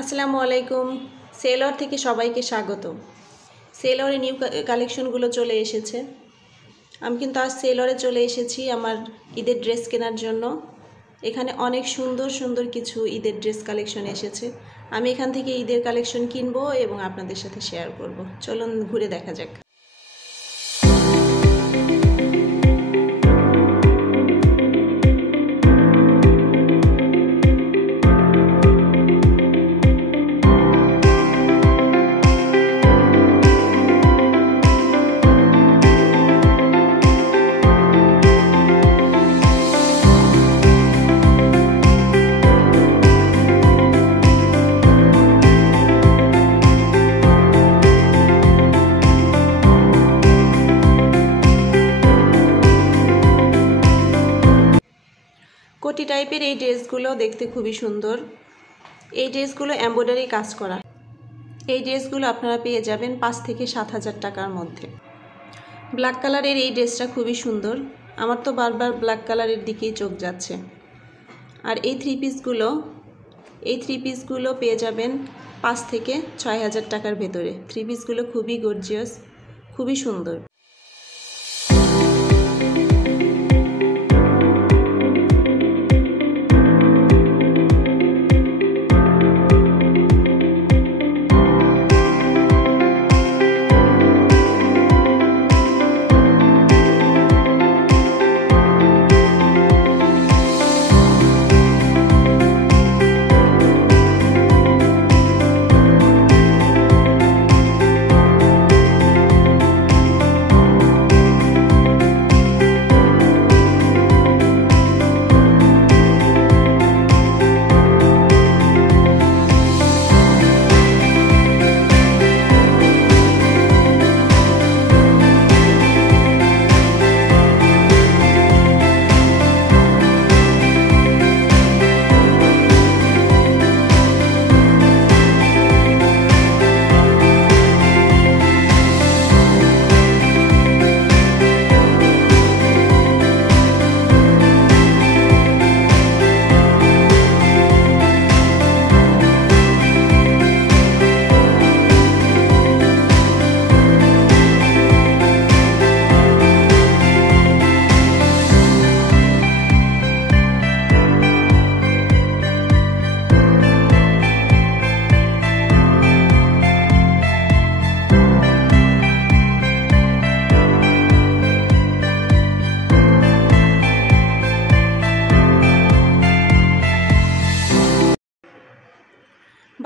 আসসালামু আলাইকুম। সেলর থেকে সবাইকে স্বাগত। সেলরে নিউ কালেকশনগুলো চলে এসেছে। আমি কিন্তু আজ সেলরে চলে এসেছি আমার ঈদের ড্রেস কেনার জন্য। এখানে অনেক সুন্দর সুন্দর কিছু ঈদের ড্রেস কালেকশন এসেছে। আমি এখান থেকে ঈদের কালেকশন কিনবো এবং আপনাদের সাথে শেয়ার করব। চলুন ঘুরে দেখা যাক। কোটি টাইপের এই ড্রেসগুলো দেখতে খুবই সুন্দর। এই ড্রেসগুলো এমব্রয়ডারি কাজ করা। এই ড্রেসগুলো আপনারা পেয়ে যাবেন 5 থেকে 7,000 টাকার মধ্যে। ব্ল্যাক কালারের এই ড্রেসটা খুবই সুন্দর। আমার তো বারবার ব্ল্যাক কালারের দিকেই চোখ যাচ্ছে। আর এই থ্রি পিসগুলো পেয়ে যাবেন 5 থেকে 6,000 টাকার ভেতরে। থ্রি পিসগুলো খুবই গর্জিয়াস, খুবই সুন্দর।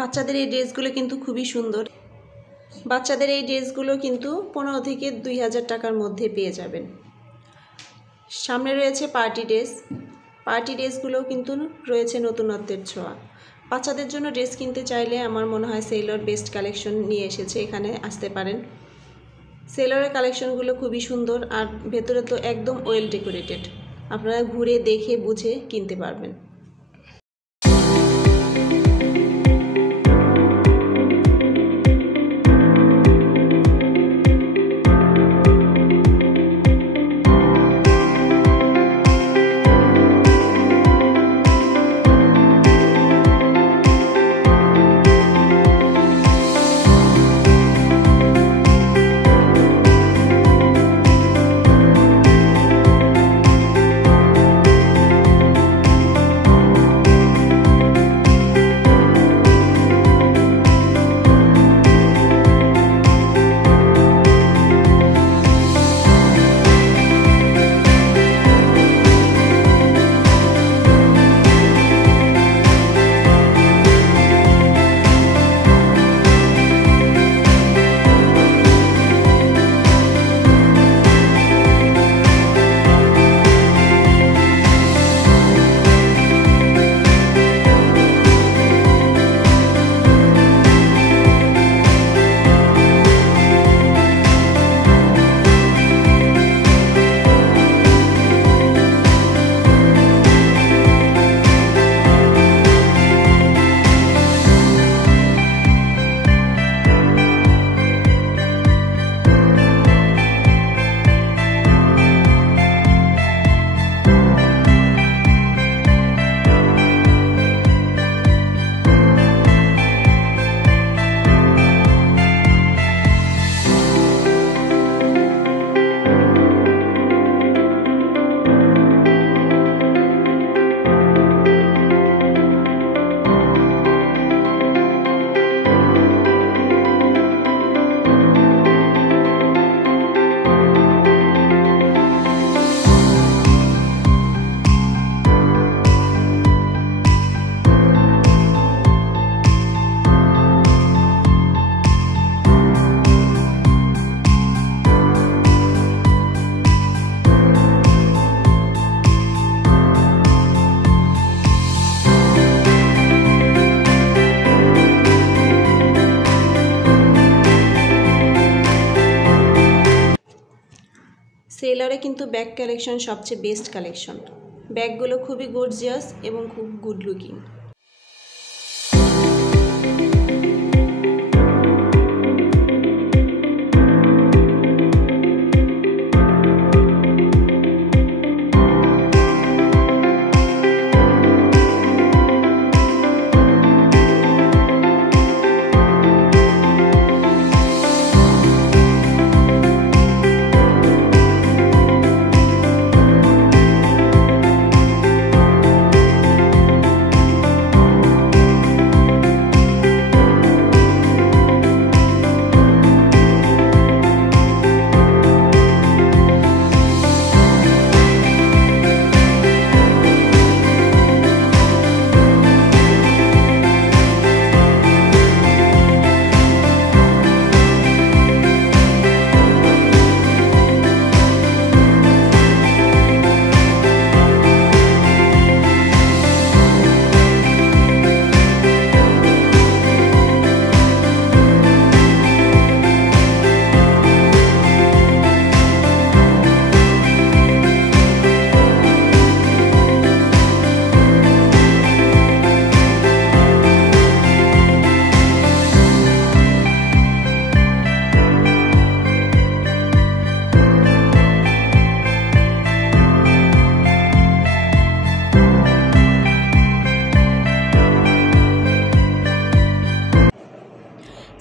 বাচ্চাদের এই ড্রেসগুলো কিন্তু খুবই সুন্দর। বাচ্চাদের এই ড্রেসগুলো কিন্তু 15 থেকে 2,000 টাকার মধ্যে পেয়ে যাবেন। সামনে রয়েছে পার্টি ড্রেস। পার্টি ড্রেসগুলোও কিন্তু রয়েছে নতুনত্বের ছোঁয়া। বাচ্চাদের জন্য ড্রেস কিনতে চাইলে আমার মনে হয় সেলর বেস্ট কালেকশন নিয়ে এসেছে, এখানে আসতে পারেন। সেলরের কালেকশনগুলো খুবই সুন্দর আর ভেতরে তো একদম ওয়েল ডেকোরেটেড। আপনারা ঘুরে দেখে বুঝে কিনতে পারবেন। সেলরে কিন্তু ব্যাগ কালেকশন সবচেয়ে বেস্ট কালেকশন। ব্যাগগুলো খুবই গর্জিয়াস এবং খুব গুড লুকিং।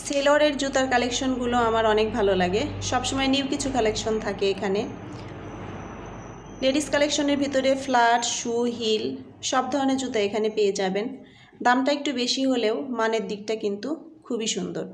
সেলরের জুতার কালেকশনগুলো আমার অনেক ভালো লাগে। সবসময় নিউ কিছু কালেকশন থাকে এখানে। লেডিস কালেকশনের ভিতরে ফ্ল্যাট, শু, হিল সব ধরনের জুতা এখানে পেয়ে যাবেন। দামটা একটু বেশি হলেও মানের দিকটা কিন্তু খুবই সুন্দর।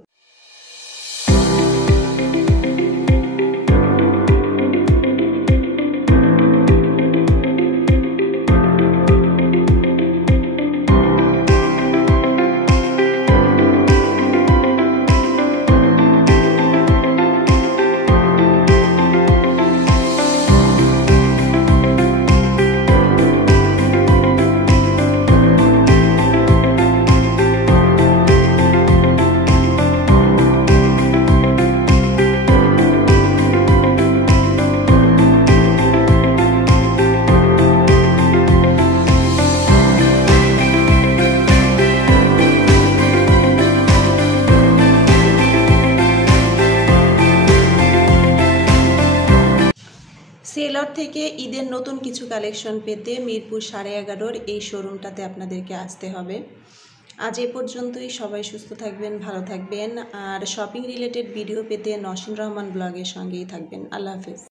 সেলর থেকে ঈদের নতুন কিছু কালেকশন পেতে মিরপুর 11.5 এই শোরুমটাতে আপনাদেরকে আসতে হবে। আজ এ পর্যন্তই। সবাই সুস্থ থাকবেন, ভালো থাকবেন, আর শপিং রিলেটেড ভিডিও পেতে নসীন রহমান ব্লগের সঙ্গেই থাকবেন। আল্লাহ হাফেজ।